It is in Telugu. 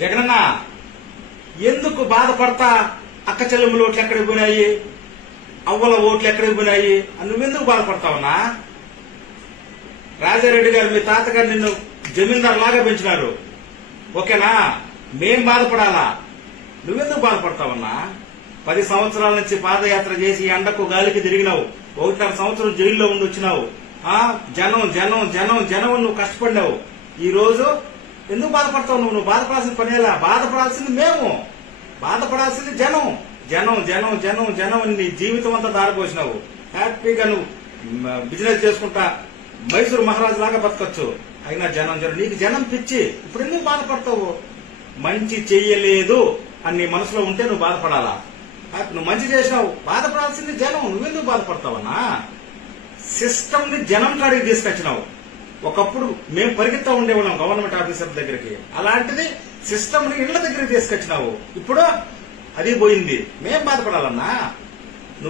జగనన్న ఎందుకు బాధపడతా అక్క చెల్లెముల ఓట్లు ఎక్కడికి పోయినాయి, అవ్వల ఓట్లు ఎక్కడికి పోయినాయి నువ్వెందుకు బాధపడతావన్నా? రాజారెడ్డి గారు మీ తాతగారు నిన్ను జమీందార్ లాగా పెంచినారు, ఓకేనా? మేం బాధపడాలా, నువ్వెందుకు బాధపడతావన్నా? 10 సంవత్సరాల నుంచి పాదయాత్ర చేసి ఎండకు గాలికి తిరిగినావు, 1.5 సంవత్సరం జైల్లో ఉండి వచ్చినావు. జనం జనం జనం జనం నువ్వు కష్టపడినావు. ఈ రోజు ఎందుకు బాధపడతావు? నువ్వు బాధపడాల్సిన పనేలా, బాధపడాల్సింది మేము, బాధపడాల్సింది జనం. జనం జనం జనం జనం నీ జీవితం అంతా దారిపోసినావు. హ్యాపీగా నువ్వు బిజినెస్ చేసుకుంటా మైసూరు మహారాజు లాగా బతకొచ్చు. అయినా జనం జనం నీకు జనం పిచ్చి. ఇప్పుడు ఎందుకు బాధపడతావు? మంచి చెయ్యలేదు అని నీ మనసులో ఉంటే నువ్వు బాధపడాలా? నువ్వు మంచి చేసినావు, బాధపడాల్సింది జనం, నువ్వెందుకు బాధపడతావన్నా? సిస్టమ్ ని జనం కాడికి తీసుకొచ్చినావు. ఒకప్పుడు మేము పరిగెత్తా ఉండేవాళ్ళం గవర్నమెంట్ ఆఫీసర్ దగ్గరికి, అలాంటిది సిస్టమ్ ని ఇళ్ల దగ్గరికి తీసుకొచ్చినావు. ఇప్పుడు అది పోయింది, మేం బాధపడాలన్నా?